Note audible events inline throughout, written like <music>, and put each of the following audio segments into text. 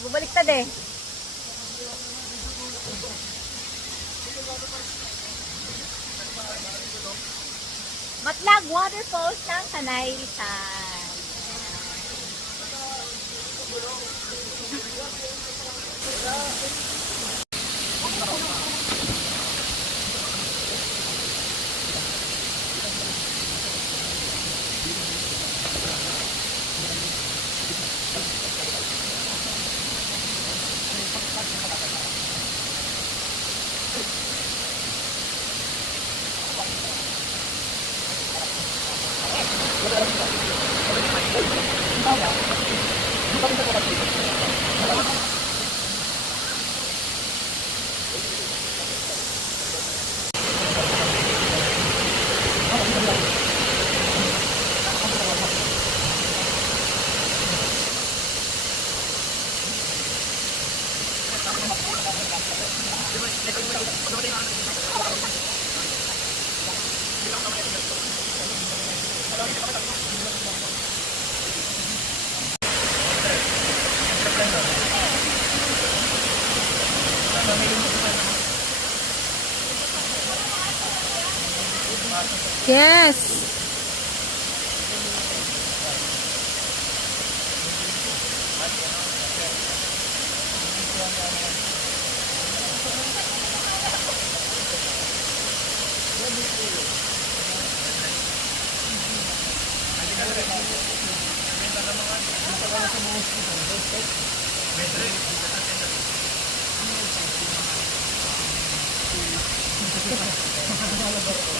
Bumaliktad eh. Matlag Waterfalls ng Kanay Rizal. Yes. <laughs>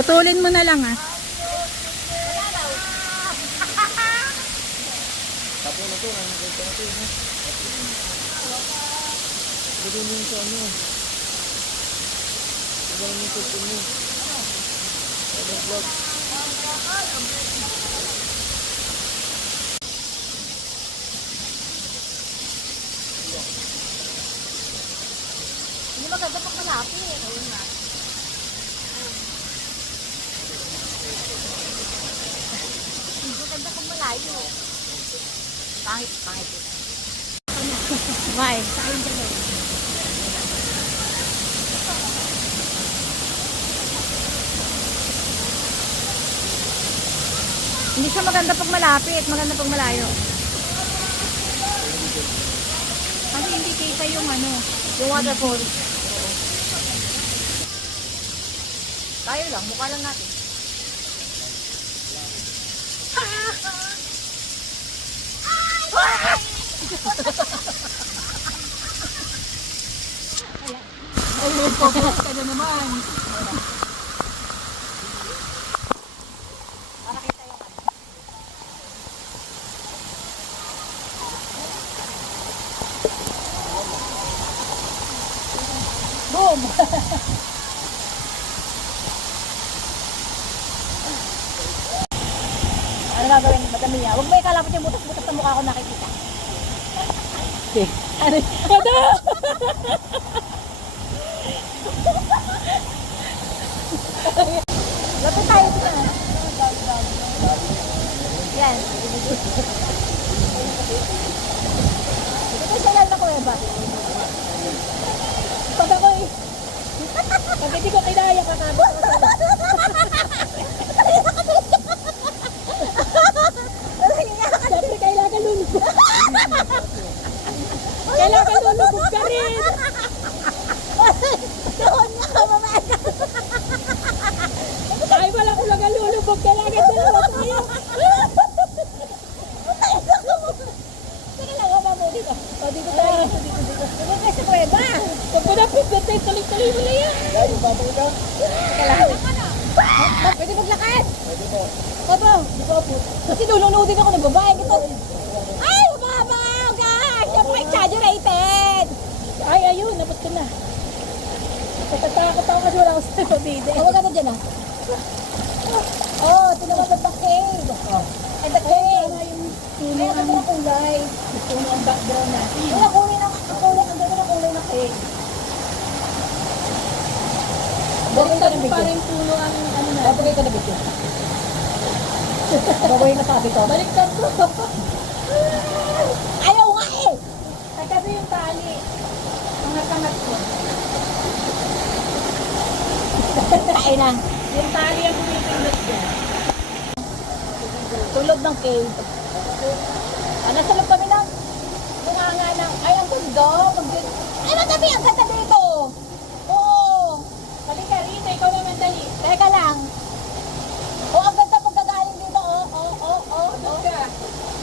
Putulin mo na lang ah. Tapo na to, kwento na to? Gawin mo sa ano. Gawin mo yung cellphone mo. Ano vlog? Hindi maganda pag malapit. Ayun nga. Malayo. Pangit, pangit. Why? Hindi siya maganda pag malapit, maganda pag malayo. Kasi hindi kita yung ano, yung waterfall. Tayo lang, mukha lang natin. Ka na naman. Boom! ano gagawin? Madami niya. Huwag mo ikalapot yung butas-butas sa mukha ko nakikita. Sige. Ano? Ano? Lapit tayo dito. Ito sa lang na kuweba. Pag ako eh. <laughs> Pag hindi ko kinaya, kakabot ako sa'yo. Siyempre, kailangan lulubog. kailangan lulubog ka rin. Doon nga, mamaya. Ay, wala ko lang lulubog. Kailangan dalawa tayo. Sige lang, baba mo dito. O, dito tayo. Dito, dito, dito. Ito kayo sa kuweba. Pag mo napindot tayo, tuloy-tuloy mo na yan. Teka lang. Ba, pwede maglakad? Pwede po. Opo. Kasi nulunodin ako ng babae. Ito. Ay, mababaw, guys! Siyempre, exaggerated. Ay, ayun, napot ko na. Natatakot ako kasi wala ko sa pabide. Tawag ka na dyan, ah. Oh, tinawag ng cave. And the cave. Tama yung Ay, ang ganda ng kulay. gusto mo ang background natin. Wala kulay ng ang kulay. Ang ganda ng kulay ng cave. Babay ka Baliktad ng pa video. rin puno ang ano na. Babay ka ng video. Babay na sabi ko. Baliktad ko. Ayaw nga eh! Ay, kasi yung tali. Ang kangat ko. Kain na. Yung tali ang pumipindot dyan. Tulog ng cave. Ah, nasa loob kami ng bunganga ng, ay, ang ganda. Ay, matabi, ang ganda dito. Oo. Halika rito, ikaw naman dali. Teka lang. Oo, ang ganda pagkagaling dito. Oo, oo, oo, oo. Doon ka.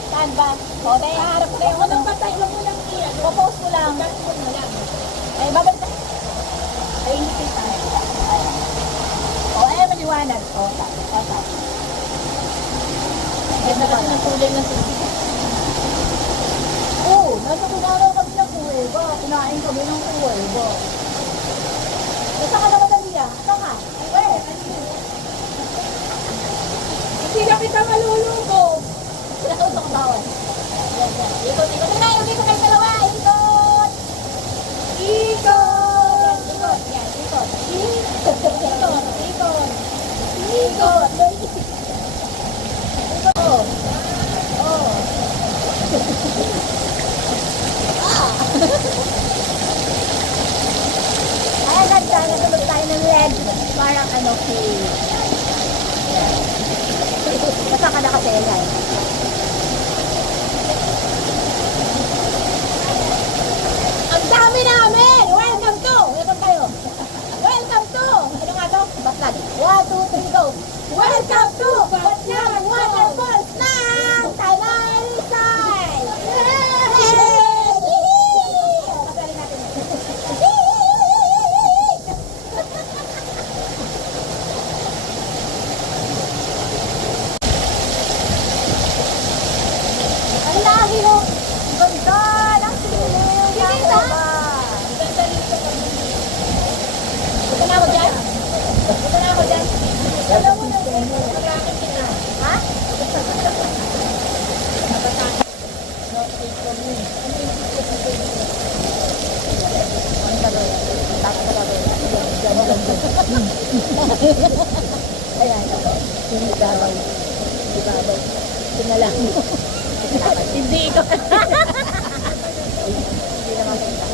Saan ba? O, tayo, harap ko yung Ako ano. nang patay, huwag mo lang iyan. Popost ko lang. Cut mo lang. Ay, babalik tayo. Ay, hindi kita. O, ay, maliwanag. O, tapos, o, tapos. Ganda kasi ng kulay ng tubig. Oo, nasa kunaraw kami ng kuweba. Kunain kami ng kuweba. Nasa ka na madali ah? Saan ka? Hindi na kita malulubog. Pinatutok ko bawal. Ikot, ikot. Tingnan, yung dito kayo dalawa. Ikot! Ikot! Ikot. Ikot. Ikot, ikot. Ikot. Ikot. Oh. Oh. Ah. Ay, ganda. Natulog tayo ng LED. Parang ano, si... Basta ka nakatela eh. Ang dami namin! Welcome to! Welcome tayo! Welcome to! Ano nga to? Batlan. One, two, three, go! Welcome to Batlan Waterfalls ng Tanay Rizal! Yay! Magaling natin. Ang lahi ho! Ganda ng siliw ng iba! Ito na ako dyan? Ito na ako dyan? Alam mo na, mag-racket kita. Ha? Ang gagawin. Tapos na gagawin. Ayan. Yung ibabaw. Ibabaw. Tingala mo. Hindi ikaw. Hindi naman kita.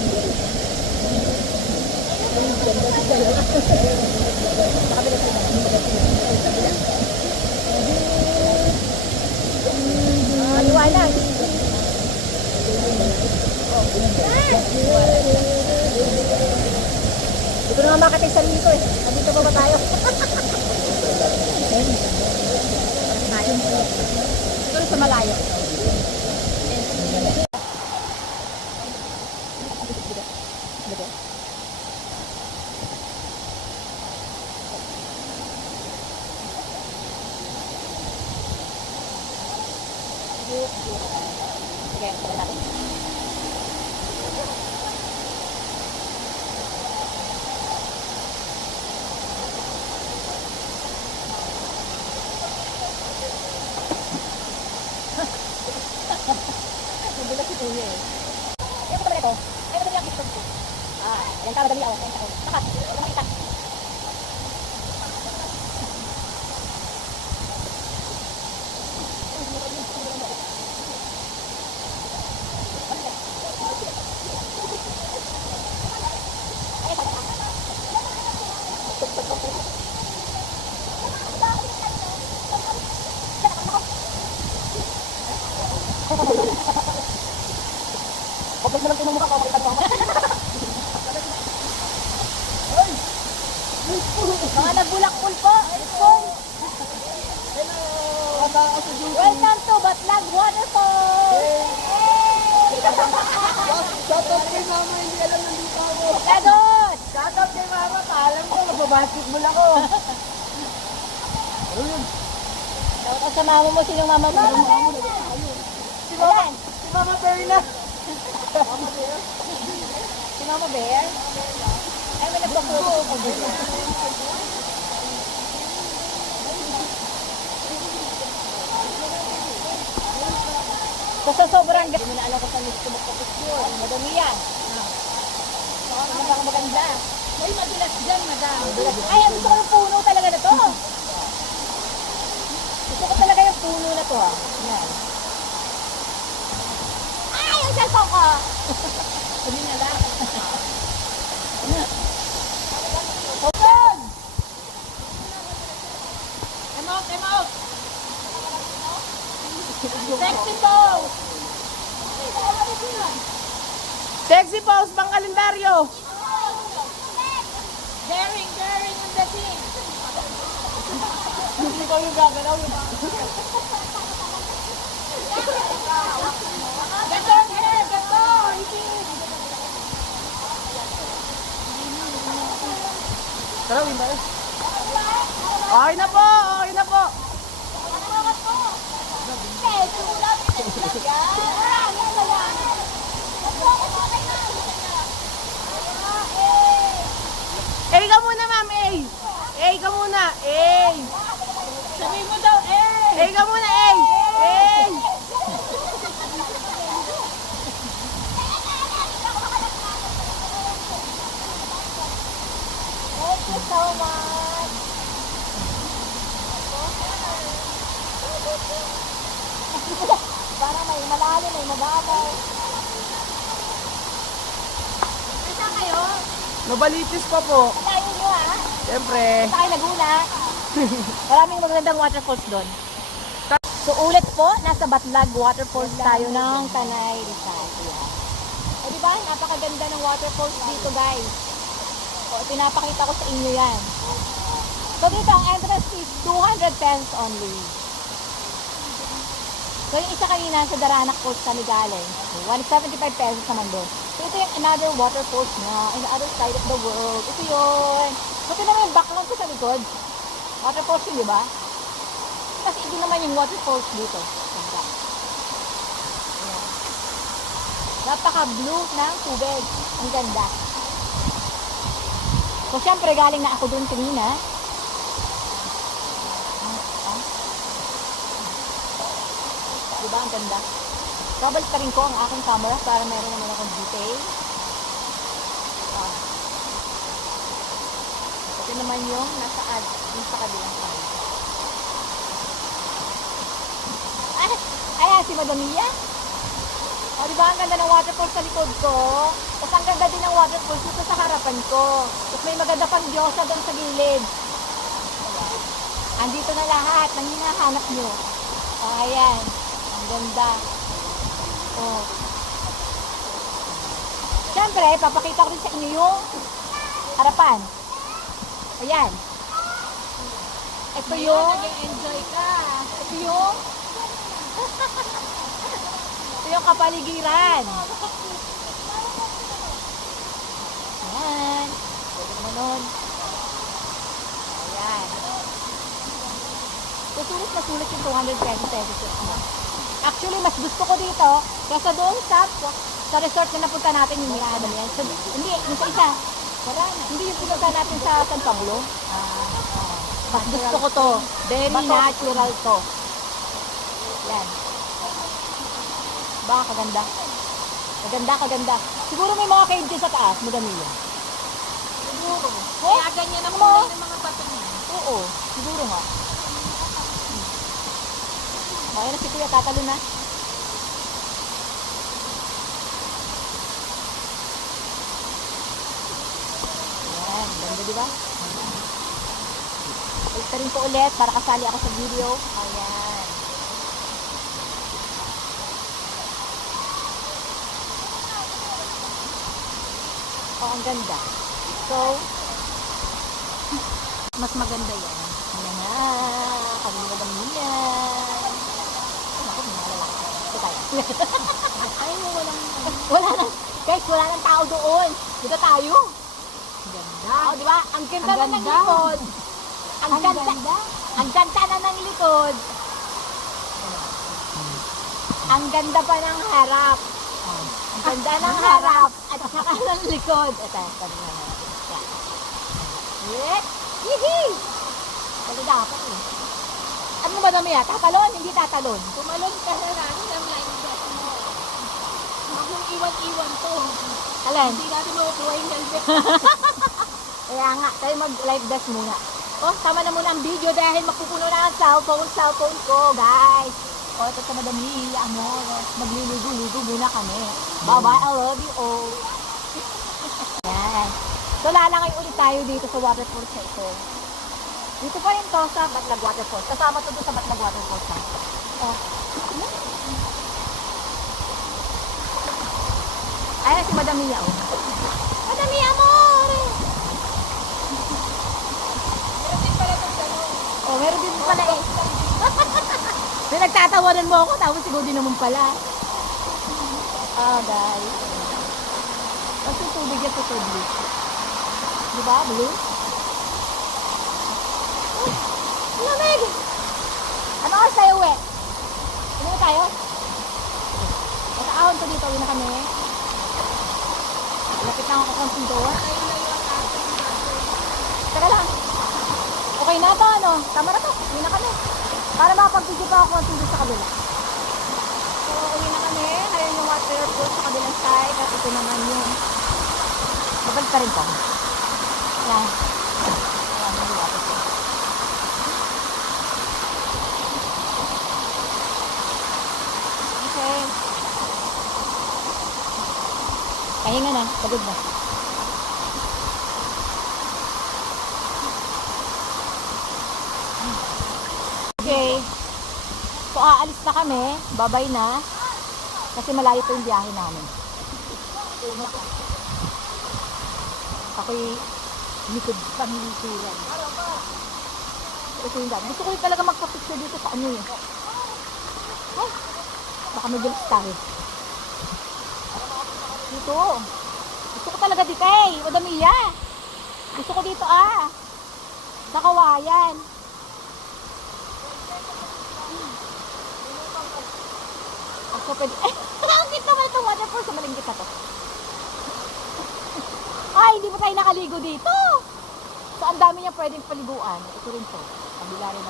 Ah, liwanag. Hindi ko na nga makatay sa sarili ko eh. Nandito pa ba tayo? <laughs> Tayo. Siguro sa malayo. Sige, wala natin. to. Ay, madali ako gusto ko. Ah, yan ka, madali ako. Yan ka. Takat, huwag na makita. Huwag mo lang tinumukha ko, makita mo. Mga nagbulakpul po. Welcome to Batlag Waterfall! Shoutout kay mama, hindi alam nandito ako. Lagot! Shoutout kay mama, paalam ko, magbabasketball ako. Dapat sa sinong mama mo? Si mama, Si mama Perna. si mama Bear? Ay, may nagpaputo ko. Sobrang ganda. Hindi mo na alam kung saan gusto magpapicture. Madami yan. Baka maganda maganda. Ay, madulas dyan, madam. Ay, ang gusto puno talaga na to. Gusto ko talaga yung puno na to. ah. Yan. Ay, yung cellphone ko! <laughs> Sabi na lang. Open! Come out, come out. Sexy pose! Sexy pose, pang kalendaryo. Daring, daring on the team. Hindi ko yung gagalaw. Ganon, hair, ganon. Tara, win tayo. Okay na po, okay na po. Eh, ka muna, ma'am, eh. Eh, ka muna, eh. Sabi mo daw, eh. Eh, ka muna, eh. Eh. Thank you so much! Parang may malalim, may mababaw. Kayo? Nabalitis pa po. Layo nyo ha? Siyempre. Sa kayo nagulat. <laughs> Maraming magandang waterfalls doon. So ulit po, nasa Batlag Waterfalls tayo ng Tanay Rizal. Ayan. O diba, napakaganda ng waterfalls dito guys. O, pinapakita ko sa inyo yan. So dito, ang entrance is 200 pesos only. So yung isa kanina sa Daranak Falls kami galing, 175 pesos naman doon. So ito yung another waterfalls na in the other side of the world. Ito yun. So ito naman yung background ko sa likod. Waterfalls yun, di ba? Kasi ito naman yung waterfalls dito. Ganda. Ayan. Napaka-blue ng tubig. Ang ganda. So, syempre, galing na ako doon kanina. Diba, ang ganda? Babalik pa rin ko ang aking camera para meron naman akong detail. Ito naman yung nasa ad, yung sa kabilang side. Ay, ayan si Madam Mia. O, ba ang ganda ng waterfall sa likod ko? Tapos ang ganda din ng waterfall dito sa harapan ko. Tapos may maganda pang diyosa doon sa gilid. Andito na lahat ng hinahanap nyo. O, ayan. Ang ganda. O. Siyempre, papakita ko rin sa inyo yung harapan. Ayan. Ito yung... Nag-enjoy ka. Ito yung... <laughs> Ito yung kapaligiran. Ayan. Pwede naman nun. Ayan. So, sulit na sulit yung 220 pesos. Ano? Actually, mas gusto ko dito kaysa doon sa sa resort na napunta natin yung Mirada yan. So, hindi, yung sa isa. Na. Hindi yung pinunta natin sa San Pablo. Ah, ah. mas gusto ko to. Very natural to. Yan. Baka kaganda. Maganda, kaganda. Siguro may mga cave din sa taas, madami yan. Siguro. Oh, Kaya ganyan ang kulay ng mga bato niya. Oo, siguro nga. Hmm. O, ayan na si Kuya, tatalo na. Ayan, ganda di ba? Balik ka rin po ulit para kasali ako sa video. Ayan. Oh, ang ganda. So, <laughs> Mas maganda yan. Ayan na, na kami yan. May mga lalaki. Ito tayo. Ay, walang wala nang, guys, wala nang tao doon. Dito tayo. Ganda. Oh, di ba? Ang ganda Ang na ng likod. Ang, Ang ganda. ganda. Ang ganda na ng likod. Ang ganda pa ng harap. Ang ganda ng harap at saka <laughs> ng likod. Ito, ito na natin. Yes! Hihi! Talaga dapat eh. Ano ba naman yan? Tatalon? Hindi tatalon. Tumalon ka na lang ng line set mo. Akong iwan-iwan to. Alin? Hindi natin makukuha yung helmet. <laughs> Kaya nga, tayo mag-live vest muna. Oh, tama na muna ang video dahil mapupuno na ang cellphone, cellphone ko, guys. Oh, ito sa madami, ano, magliligo-ligo muna kami. Bye-bye, I love you all. <laughs> Yan. So, lalangay ulit tayo dito sa waterfalls na ito. Dito pa yun to sa Batlag Waterfalls. Kasama to doon sa Batlag Waterfalls. Ha? Oh. Ayan si Madam Mia, oh. Madam Mia, amore! Meron din pala itong gano'n. Oh, meron din pala eh. <laughs> May nagtatawanan mo ako, tapos siguro din naman pala. Ah, guys. Kasi tubig yan sa tubig. Di ba, blue? Oh, lamig! Ano oras tayo uwi? Ano na tayo? Nakaahon ko dito, uwi na kami. Lapit na ako konting doon. Teka lang. Okay na to, ano? Tama na to. Uwi na kami. Para makapag-video pa ako konting doon sa kabila. So, uwi na kami. Ayun yung waterfall sa kabilang side. At ito naman yung... Babalik pa rin to. Yan. Ayan, yung waterfall. Okay. Pahinga na. Pagod na. Okay. So, aalis na kami. Babay na. Kasi malayo pa yung biyahe namin. Ako'y likod panlikuran. Ito yung dami. Gusto ko talaga magpa-picture dito sa ano yun. Ay, baka may bilis tayo. Dito. Gusto ko talaga dito eh. Madamiya. Gusto ko dito ah. Sa Ako pwede. Eh, ang cute naman itong waterfall sa malinggit na to. Ay, hindi pa tayo nakaligo dito. So, ang dami niya pwedeng paliguan. Ito rin to. Kabila rin.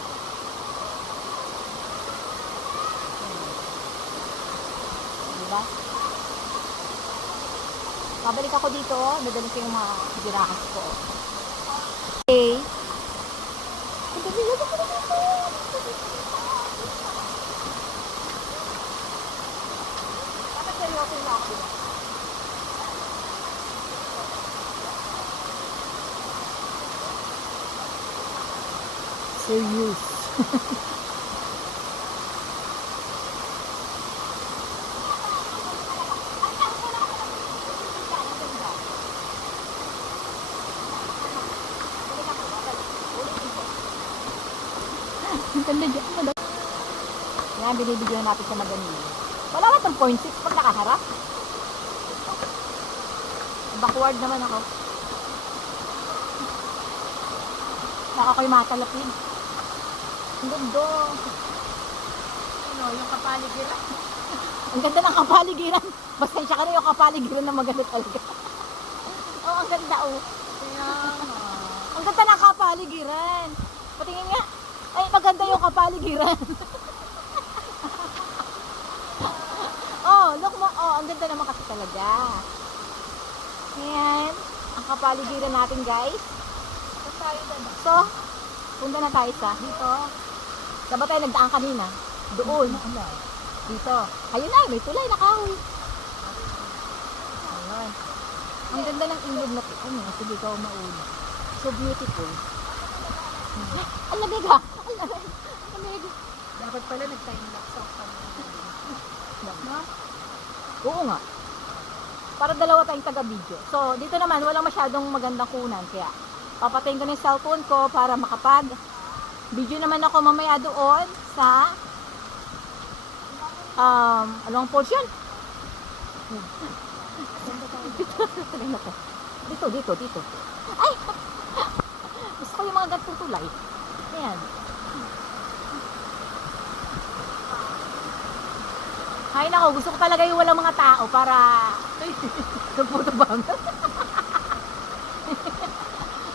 Hmm. Diba? Babalik ako dito. Dadalhin ko yung mga girahas ko. Okay. Ang dami na ako dito. Dapat seryoso na ako dito. Ganda dyan. Ang ganda. Yan, binibigyan natin sa maganili. Wala ka itong 0.6 pag nakaharap. Backward naman ako. Baka ko'y matalapin. Ang ganda. Ano, yung kapaligiran. <laughs> Ang ganda ng kapaligiran. Basta siya ka na yung kapaligiran na maganda talaga. <laughs> Oo, ang ganda oh. Nga. Ang ganda ng kapaligiran. Patingin nga. Ay, maganda yung kapaligiran. oh, <laughs> Oh, look mo. Oh, ang ganda naman kasi talaga. Ayan. Ang kapaligiran natin, guys. So, punta na tayo sa dito. Saan ba tayo nagdaan kanina? Doon. Dito. Ayun na, may tulay na kahoy. Ayun. Ang ganda ng ilog na to. Ano, sige ikaw mauli. So beautiful. Ay, ang lamig ha. Ang lamig. Ang lamig. Dapat pala nag-time lapse ako kanina. No? Oo nga. Para dalawa tayong taga-video. So, dito naman, walang masyadong magandang kunan. Kaya, papatayin ko na yung cellphone ko para makapag video naman ako mamaya doon sa um, anong yun? dito, dito, dito. Ay! Gusto ko yung mga gantong tulay. Ayan. Ay nako, gusto ko talaga yung walang mga tao para <laughs> nagputubang. <laughs>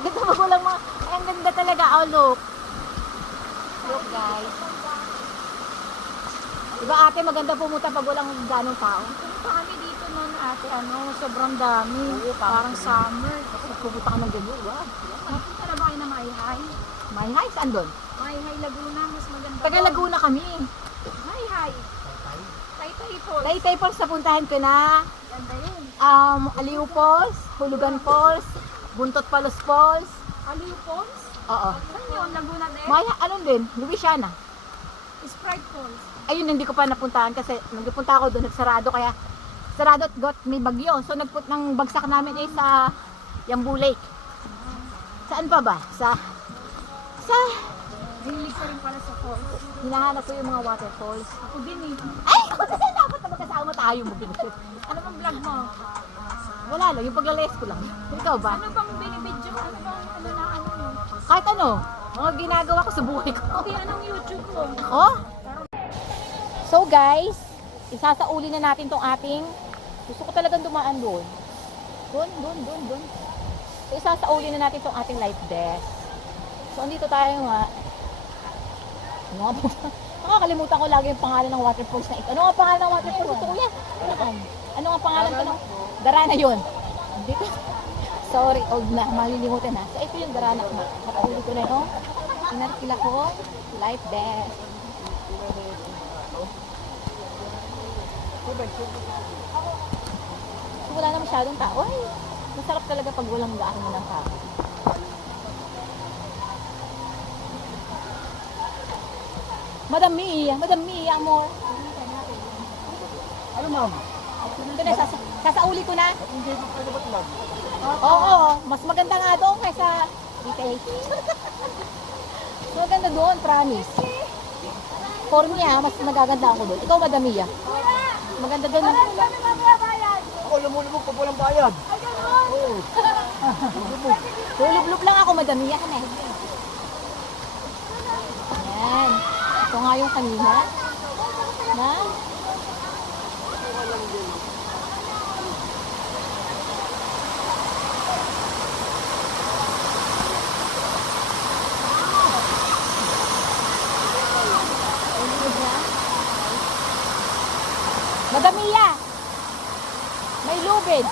Ganda mo walang mga, ay ang ganda talaga, oh look. Look guys. Diba ate, maganda pumunta pag walang ganong tao? Pumunta kami dito noon ate, ano, sobrang dami. Parang summer. Kasi pupunta ka ng ganyan, wow. Napunta na ba kayo na Mayhay? May hi, saan doon? Mayhay Laguna, mas maganda. Taga Laguna kami. Mayhay. Taytay po. Taytay Falls, napuntahan ko na. Ganda yun. Um, Aliw Falls, Hulugan Falls, Buntot Palos Falls. Aliw Falls? Oo. Saan yun? Laguna din? May, anong din? Louisiana. Sprite Falls. ayun hindi ko pa napuntahan kasi nagpunta ako doon nagsarado kaya sarado at got may bagyo so nagput ng bagsak namin eh sa Yambu Lake saan pa ba sa sa Hilig ko rin pala sa falls. hinahanap ko yung mga waterfalls Ako din eh. ay dapat na magkasama tayo mo Ano bang vlog mo? wala lang yung paglalayas ko lang ikaw ba Ano bang binibidyo? Ano bang ano na? Kahit ano mga ginagawa ko sa buhay ko Okay, anong YouTube mo? Oh? So guys, isasauli na natin tong ating gusto ko talagang dumaan doon. Doon, doon, doon, doon. So isasauli na natin tong ating life vest. So andito tayo nga. Ano nga ba? <laughs> Nakakalimutan ko lagi yung pangalan ng waterfalls na ito. Ano nga pangalan ng waterfalls ito, kuya? Ano, ano nga pangalan ko ng Darana yun. Ko. Sorry, old na. Malilimutan na. So ito yung Darana ko. Nakauli ko na yun. Inarkila ko. Life vest. So, wala na masyadong tao. Ay, masarap talaga pag walang daan mo ng tao. Madam Mia, Madam Mia mo. Ano ma'am? Ito na, sasa, sasauli ko na. Hindi ba't lang? Oo, oo, mas maganda nga doon kaysa retail. mas maganda doon, promise. For me ha, mas nagaganda ako doon. Ikaw, Madam Mia. Maganda doon. Ako lumulubog pag walang bayad. Oo. Lulublob lang ako, Madam Mia. Ano eh. Yan. Ito nga yung kanina. Na? Madam Mia! May lubid!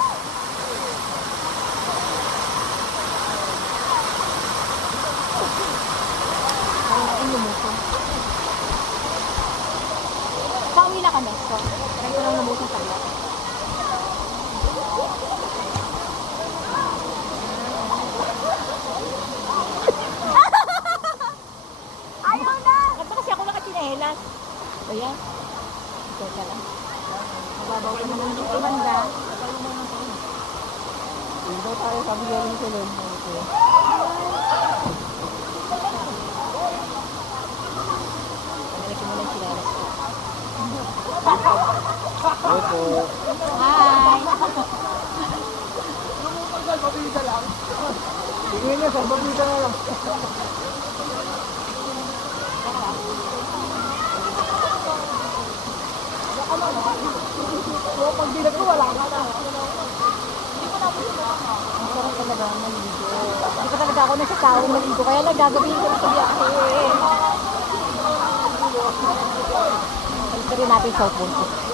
Pauwi na kami. So, try ko lang lumuso sa vlog. Ayaw na! Ba't kasi ako nakachinelas? Ayan. Teka lang. Mababaw ko naman dito banda. Hindi tayo sabi nga rin ko lang. Pagalik ko muna yung chinelas ko. Opo. Hi! Lang. Sige na, sir, pabisa na lang. Oo, pag bilag ko, wala ka na. Ang sarap talaga maligo. Hindi pa talaga ako nagsasawang maligo. Kaya lang gagawin ko na sa biyahe. Balik natin yung cellphone ko.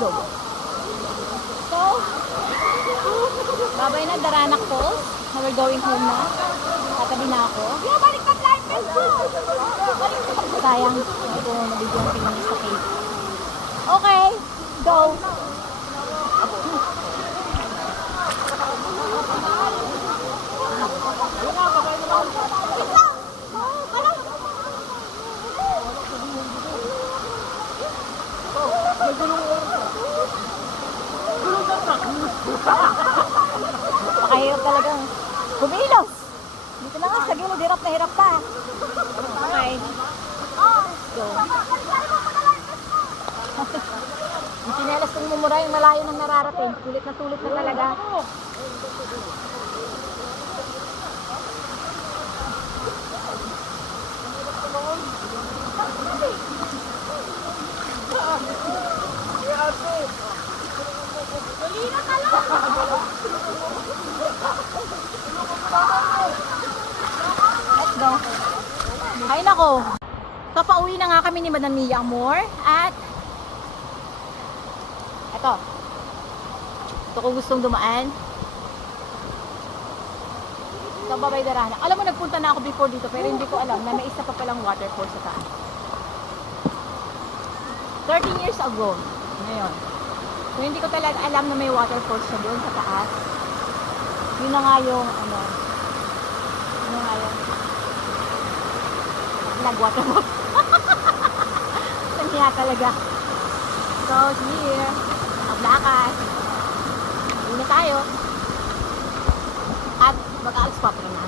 itlog. So, babay na Daranak Falls. Now we're going home na. Tatabi na ako. Yeah, balik na live ko! Sayang, hindi ko nabigyan ng pinangis sa cake. Okay, go! Pakahirap talagang kumilos. Dito na nga, sa gilid, hirap na hirap pa. Okay. Go. Yung chinelas kong mumura yung malayo ng nararating. Sulit na sulit na talaga. Let's go. Ay nako. So pauwi na nga kami ni Madam Mia Amor at eto. Ito ko gustong dumaan. So babay darana. Alam mo nagpunta na ako before dito pero hindi ko alam na may isa pa palang waterfall sa taas. 13 years ago. Ngayon. So hindi ko talaga alam na may waterfall siya doon sa taas. Yun na nga yung ano. Yun na nga yung nag-waterfall. <laughs> Sanhiya talaga. So, here. Maglakad. Uwi na tayo. At mag-aalis pa pa na.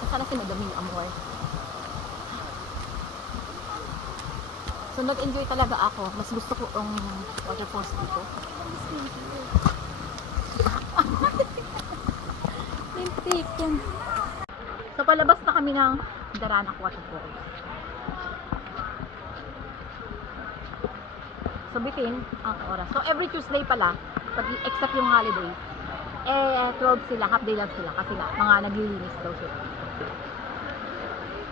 Nasaan na si Madaming So, nag-enjoy talaga ako. Mas gusto ko ang waterfalls dito. Yan. So, palabas na kami ng Daranak Waterfalls. So, bitin ang oras. So, every Tuesday pala, pag except yung holiday, eh, 12 sila, half day lang sila kasi nga, mga naglilinis daw sila.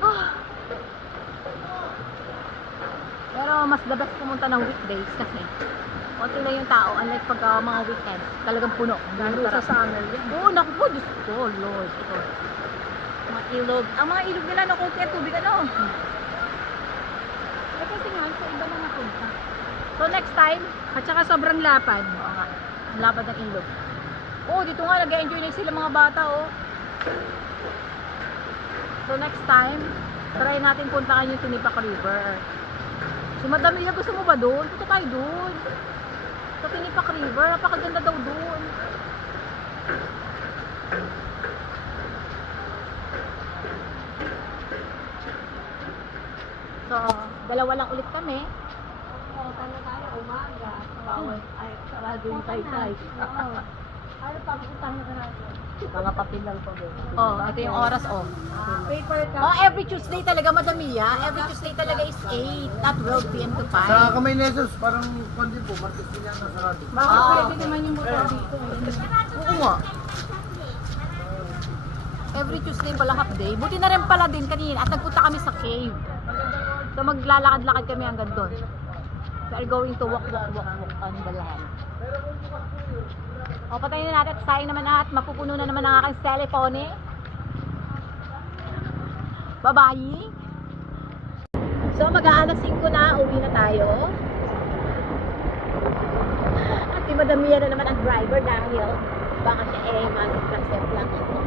Ah. Pero mas the best pumunta ng weekdays kasi konti lang yung tao unlike pag uh, mga weekend talagang puno Lalo sa summer din. Oo, naku po, Diyos ko, Lord. Ito. Mga ilog. Ang mga ilog nila, nakunti ang tubig, ano? Eh, kasi nga, sa iba na napunta. So, next time, at saka sobrang lapad. Oo nga, ang lapad ng ilog. Oo, dito nga, nag-enjoy na sila mga bata, oh. So, next time, try natin puntahan yung Tinipak River. Si Madam Mia, gusto mo ba doon? Punta tayo doon. Sa Tinipak River, napakaganda daw doon. So, dalawa lang ulit kami. Oo, tala tayo, umaga. Bawal, ay, sarado yung tay-tay. Oo. Ano. Mga papel lang po. Oh, ito yung oras, oh. Paper ka. Oh, every Tuesday talaga, Madam Mia. Every Tuesday talaga is 8 at 12 p.m. to 5. Sa kamay nesos, parang kundi po, Martes Pilihan na sarado. Baka Ah. pwede naman yung motor dito. eh. Oo nga. Every Tuesday pala half day. Buti na rin pala din kanina at nagpunta kami sa cave. So maglalakad-lakad kami hanggang doon. We are going to walk, walk, walk, walk on the land. O, patayin na natin at sayang naman at mapupuno na naman ang aking cellphone eh. Bye-bye! So, mag-aalas 5 na, uwi na tayo. At si Madam Mia na naman ang driver dahil baka siya eh, massive concept lang.